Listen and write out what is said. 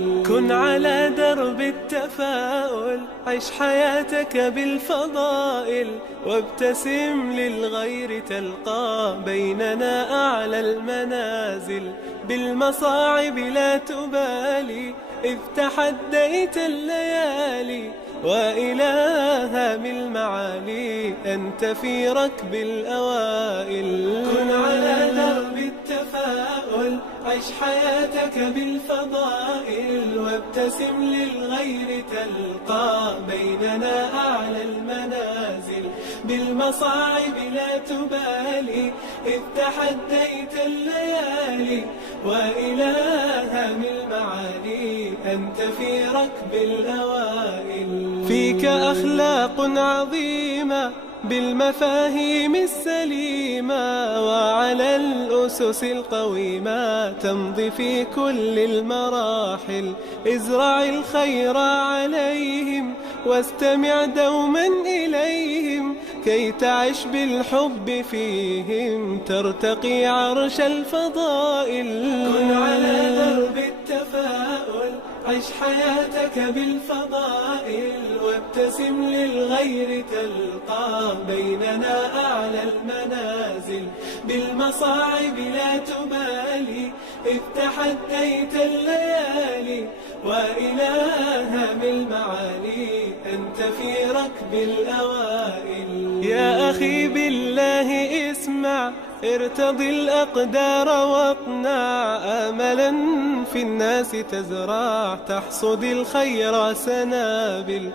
كن على درب التفاؤل، عش حياتك بالفضائل، وابتسم للغير تلقى بيننا أعلى المنازل. بالمصاعب لا تبالي إذ تحديت الليالي، وإلى هام المعالي أنت في ركب الأوائل. كن على درب التفاؤل، عش حياتك بالفضائل، وابتسم للغير تلقى بيننا أعلى المنازل. بالمصاعب لا تبالي إذ تحديت الليالي، وإلى هام المعالي أنت في ركب الأوائل. فيك أخلاق عظيمة بالمفاهيم السليمة، وعلى الأسس القويمة تمضي في كل المراحل. ازرع الخير عليهم واستمع دوما إليهم، كي تعش بالحب فيهم ترتقي عرش الفضائل. كن على درب التفاؤل، عش حياتك بالفضائل، وابتسم للغير تلقى بيننا أعلى المنازل. بالمصاعب لا تبالي إذ تحديت الليالي، وإلى هام المعالي أنت في ركب الأوائل. يا أخي بالله اسمع، ارتضي الأقدار واقنع، آملا في الناس تزرع، تحصد الخير سنابل.